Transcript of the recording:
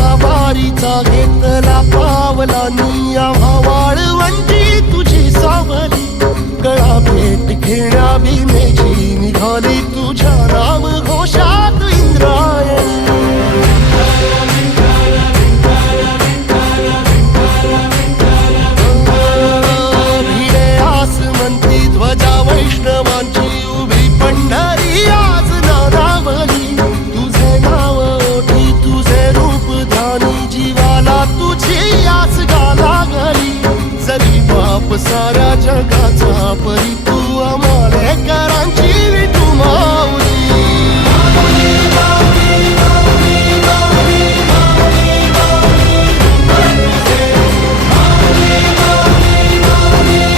असा वारीचा घेतला पावलांनी आम्हा वाळवंटी तुझी सावली गळा भेट घेण्या भीमेची निघाली तुझ्या नाम घोषात इंद्रायणी भिडे आसमंती ध्वजा वैष्णवांची उभी पंढरी आज नादावली तुझे नाव ओठी तुझे रूप ध्यानी जीवाला तुझी आस गा लागली जरी बाप साऱ्या जगाचा परी